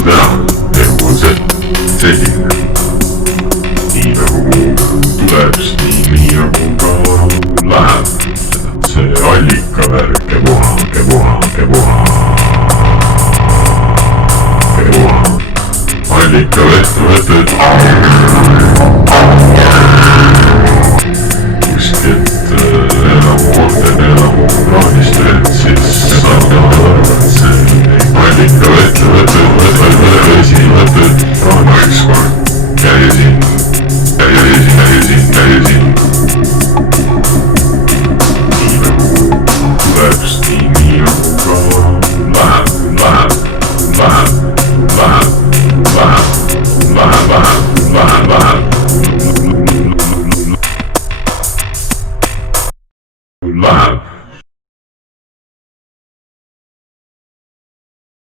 tean, elu on selline. Nii nagu tuleb, nii nagu ka läheb. See allikavärk ja puha. Allikavõtted kuskilt elamu plaanist vett, siis saab see allikavõtted ma ükskord käisin nii nagu tuleb, nii nagu ka läheb. Läheb.